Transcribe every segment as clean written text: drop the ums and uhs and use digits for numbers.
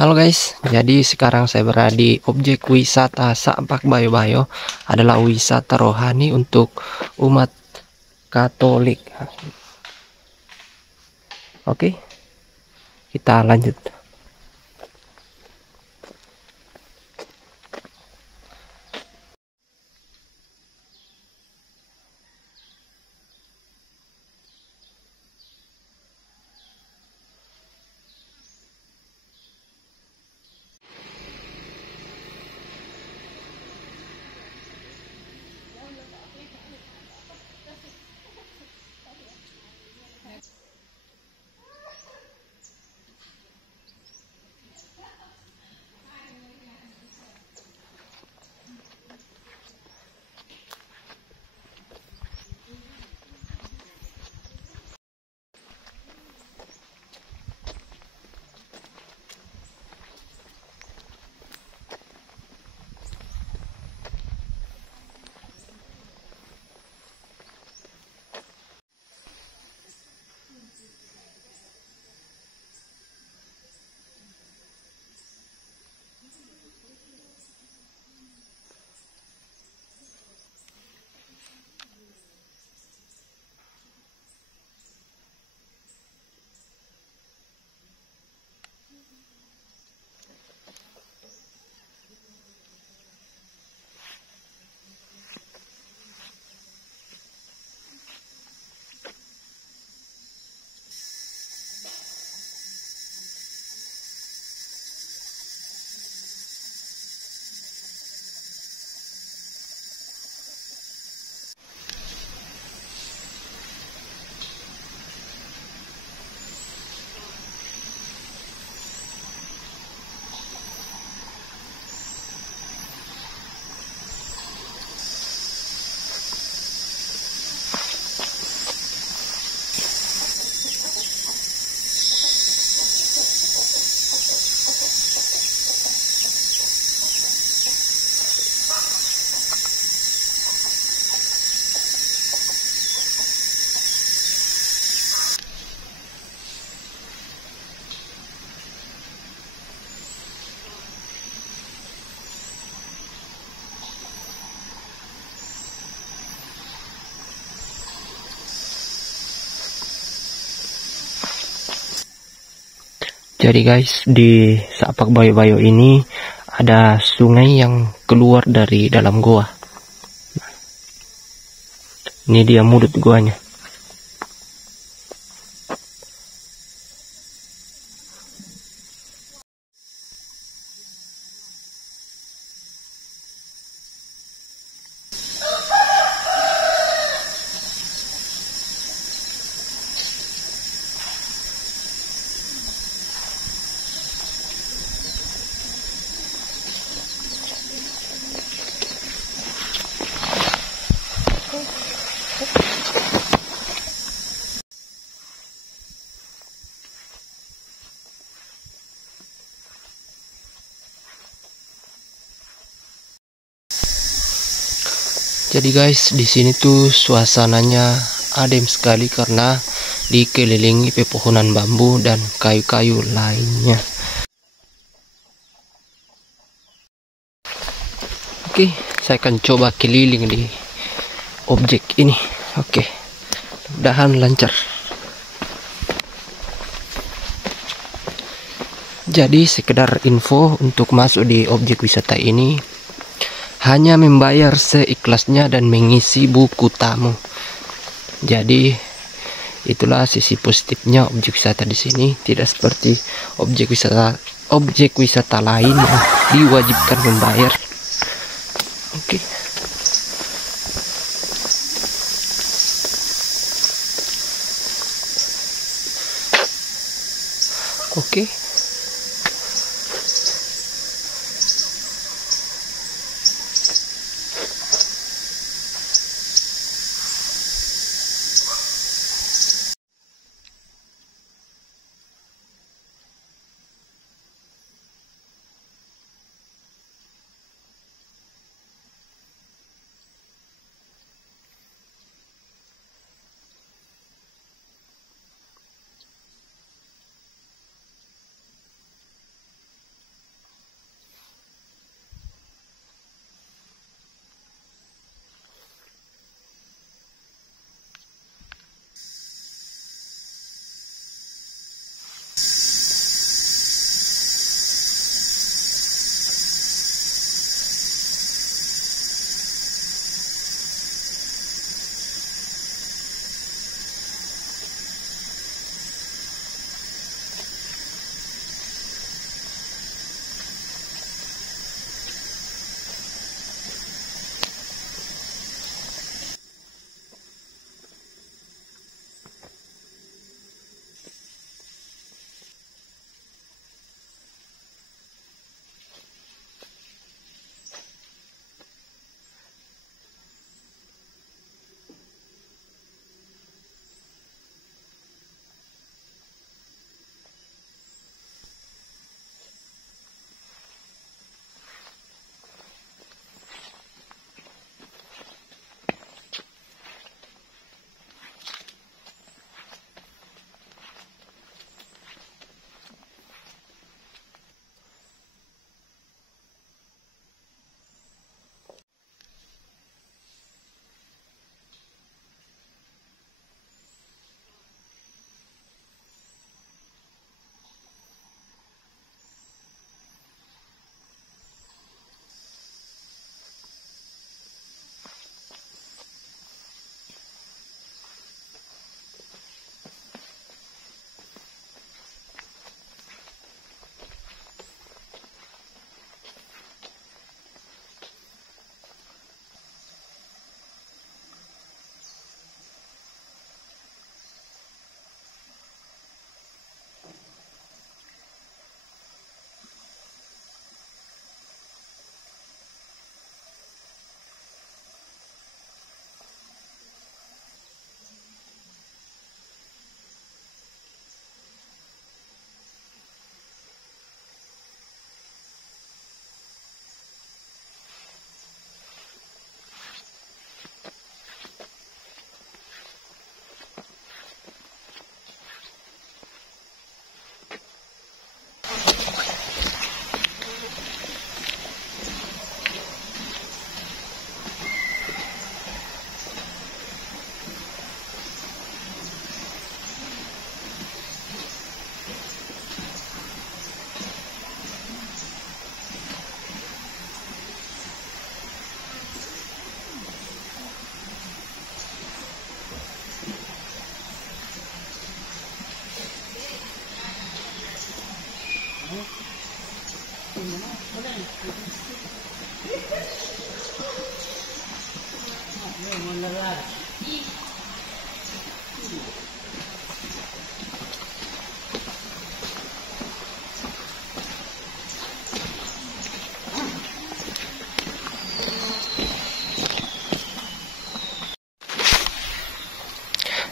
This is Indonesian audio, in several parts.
Halo guys, jadi sekarang saya berada di objek wisata Sapak Bayo-Bayo. Adalah wisata rohani untuk umat Katolik. Oke, kita lanjut. Jadi guys, di Sapak Bayo-Bayo ini ada sungai yang keluar dari dalam goa. Ini dia mulut goanya. Jadi guys, di sini tuh suasananya adem sekali karena dikelilingi pepohonan bambu dan kayu-kayu lainnya. Oke, saya akan coba keliling di objek ini. Oke, mudah-mudahan lancar. Jadi sekedar info, untuk masuk di objek wisata ini hanya membayar seikhlasnya dan mengisi buku tamu. Jadi itulah sisi positifnya objek wisata di sini, tidak seperti objek wisata lain yang diwajibkan membayar. Oke. Oke.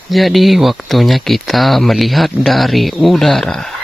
Jadi waktunya kita melihat dari udara.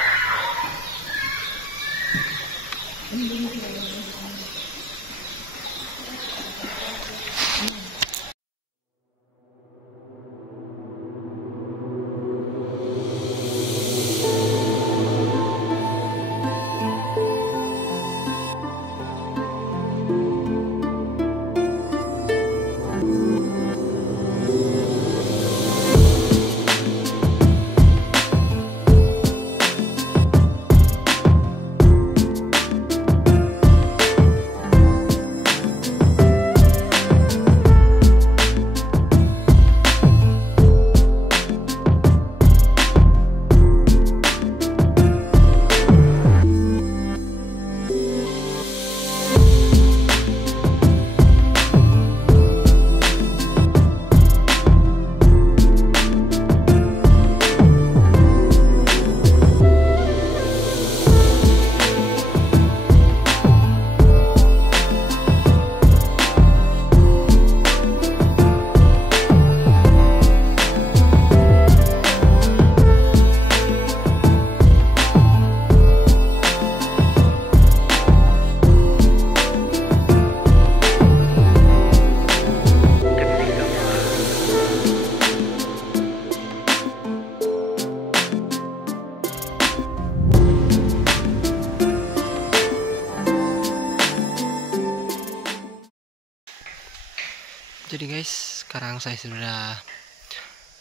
Jadi guys, sekarang saya sudah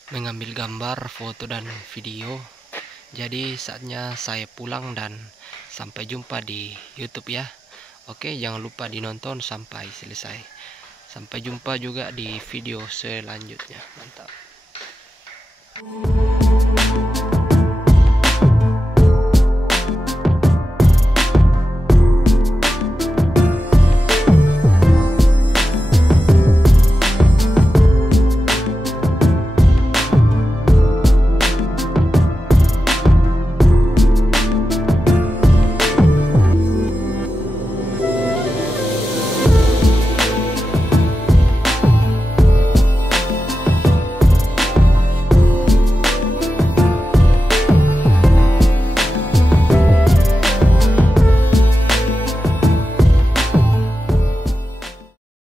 mengambil gambar, foto dan video. Jadi saatnya saya pulang dan sampai jumpa di YouTube ya. Oke, jangan lupa dinonton sampai selesai. Sampai jumpa juga di video selanjutnya. Mantap.